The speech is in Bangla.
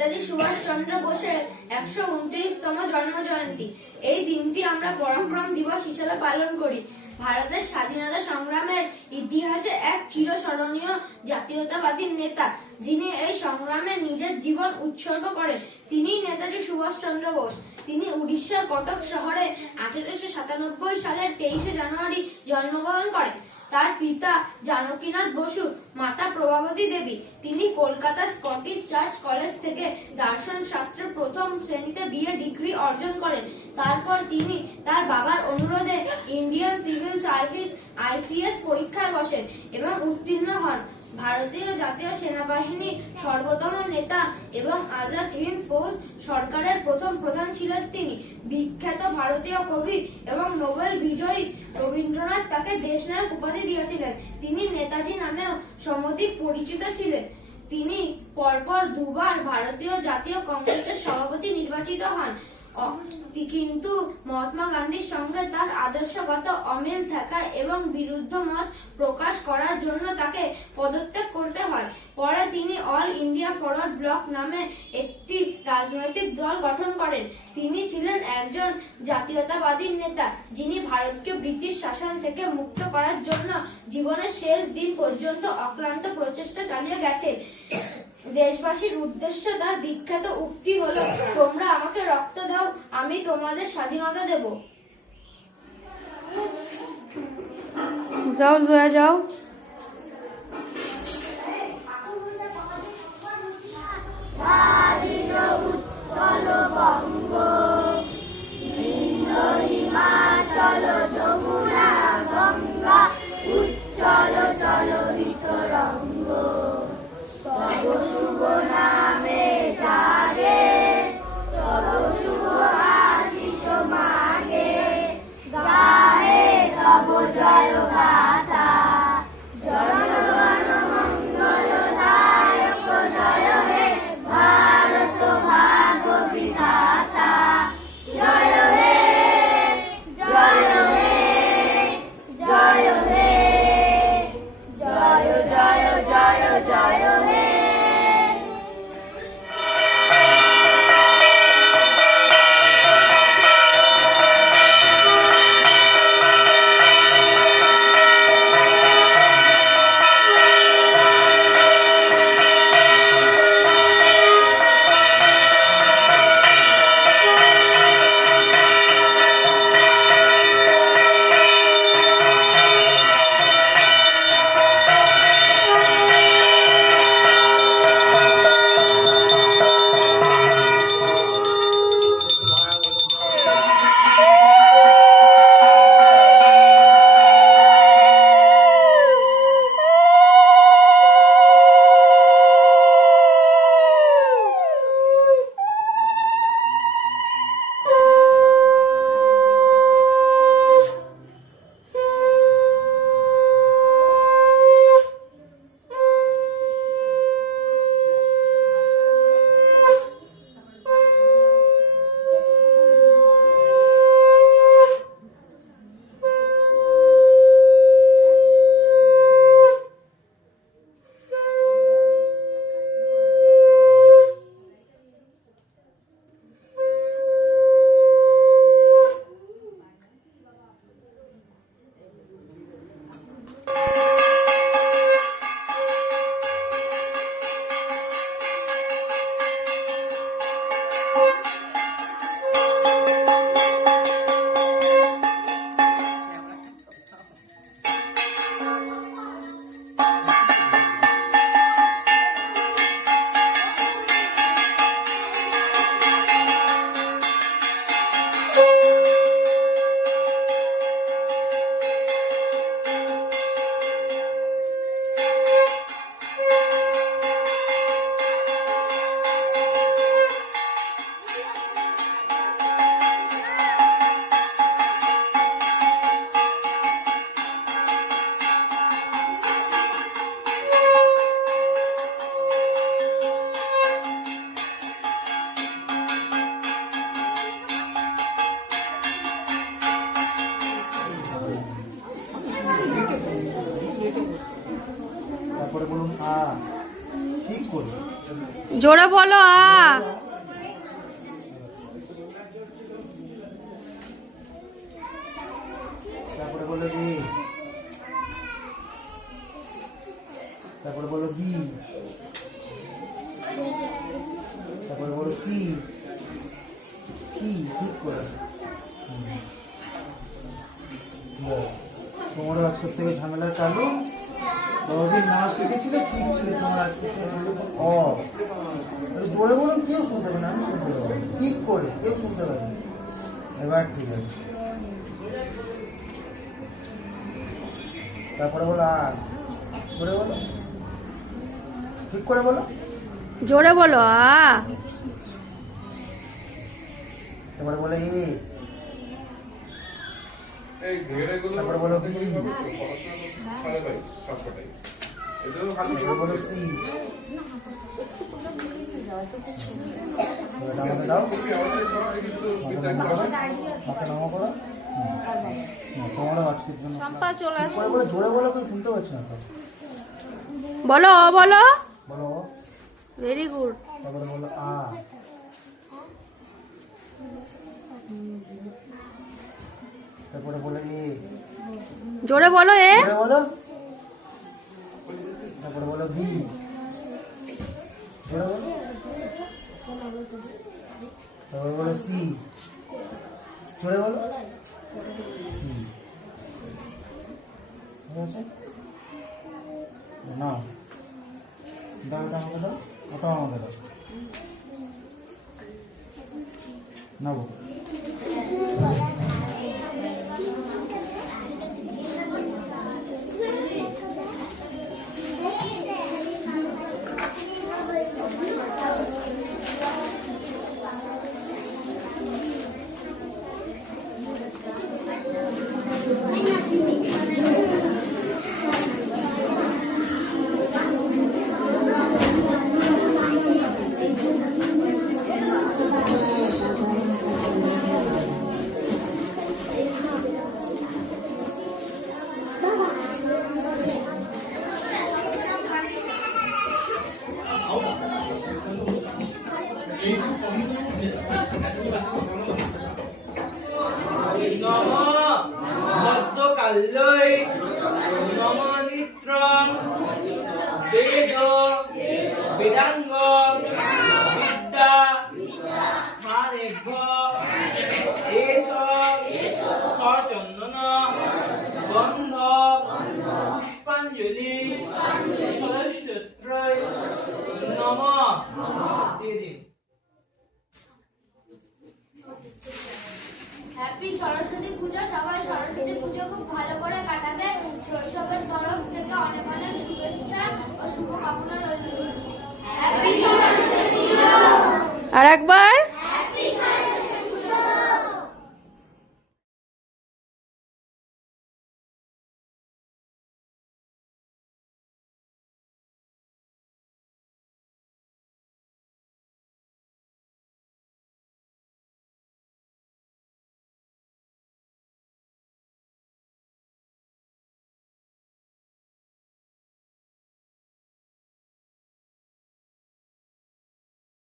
নেতাজি সুভাষচন্দ্র বোসের 129তম জন্ম জয়ন্তী। এই দিনটি আমরা পরাক্রম দিবস হিসেবে পালন করি। ভারতের স্বাধীনতা সংগ্রামের ইতিহাসে এক চিরস্মরণীয় জাতীয়তাবাদী নেতা, যিনি এই সংগ্রামে নিজের জীবন উৎসর্গ করেন, তিনি নেতাজি সুভাষচন্দ্র বোস। তিনি উড়িষ্যার কটক শহরে 1897 সালের 23শে জানুয়ারি জন্মগ্রহণ করেন। তার পিতা জানকীনাথ বসু, মাতা প্রভাবতী দেবী। তিনি কলকাতা স্কটিশ চার্চ কলেজ থেকে দর্শন শাস্ত্রে প্রথম শ্রেণীতে বিএ ডিগ্রি অর্জন করেন। তারপর তিনি তার বাবার অনুরোধে ইন্ডিয়ান সিভিল সার্ভিস ICS পরীক্ষায় বসেন এবং উত্তীর্ণ হন। ভারতীয় জাতীয় সেনাবাহিনীর সর্বোত্তম নেতা এবং আজাদ হিন্দ ফৌজ সরকারের প্রথম প্রধান ছিলেন তিনি। বিখ্যাত ভারতীয় কবি এবং নোবেল বিজয়ী রবীন্দ্রনাথ তাকে দেশনায়ক উপাধি দিয়েছিলেন। তিনি নেতাজি নামেও সমধিক পরিচিত ছিলেন। তিনি পরপর দুবার ভারতীয় জাতীয় কংগ্রেসের সভাপতি নির্বাচিত হন, কিন্তু মহাত্মা গান্ধীর সঙ্গে তার আদর্শগত অমিল থাকা এবং বিরুদ্ধ মত প্রকাশ করার জন্য তাকে পদত্যাগ করতে হয়। পরে তিনি অল ইন্ডিয়া ফরওয়ার্ড ব্লক নামে একটি রাজনৈতিক দল গঠন করেন। তিনি ছিলেন একজন জাতীয়তাবাদী নেতা, যিনি ভারতকে ব্রিটিশ শাসন থেকে মুক্ত করার জন্য জীবনের শেষ দিন পর্যন্ত অক্লান্ত প্রচেষ্টা চালিয়ে গেছেন। দেশবাসীর উদ্দেশ্যে তার বিখ্যাত উক্তি হলো, তোমরা আমাকে রক্ত দাও, আমি তোমাদের স্বাধীনতা দেব। যাও জয়া যাও। তারপরে বলুন ঠিক করে জোরে বলো আ। তারপরে বলো এ, তারপরে বলো বি, তারপরে বলো সি, সি ঠিক করে। তোমার আজকের থেকে ঝামেলা চালু। যতদিন না শিখেছিলে ঠিক ছিল, তোমার আজকে ও জোরে বলুন, কেউ শুনতে পাবে না, আমি শুনতে পাবো ঠিক করে, কেউ শুনতে পাবে না। এবার ঠিক আছে। তারপরে বলো আর, জোরে বলো, ঠিক করে বলো। জোরে বলো আ। তারপরে বলো এ, এই ঘেরেগুলো তারপরে বলো বি, সাড়ে বাইশ সবকটাই এগুলো খালি তারপরে বলো সি। এবার আমাকে দাও, মাথা নামা করো। তোমারও আজকের জন্য শম্পা চলে ঠিক করে বলো, জোরে বলো, কেউ শুনতে পাচ্ছে না তো। বলো অ বলো। বলো ভেরি গুড। তারপরে বলো আ, তারপরে বলো এ, জোরে বলো এ। জোরে বলো। তারপরে বলো বি, জোরে বলো। তারপরে বলো সি, জোরে বলো। সি ঠিক আছে। নাও দাও, এটা আমাকে দাও, ওটাও আমাকে দাও। নাও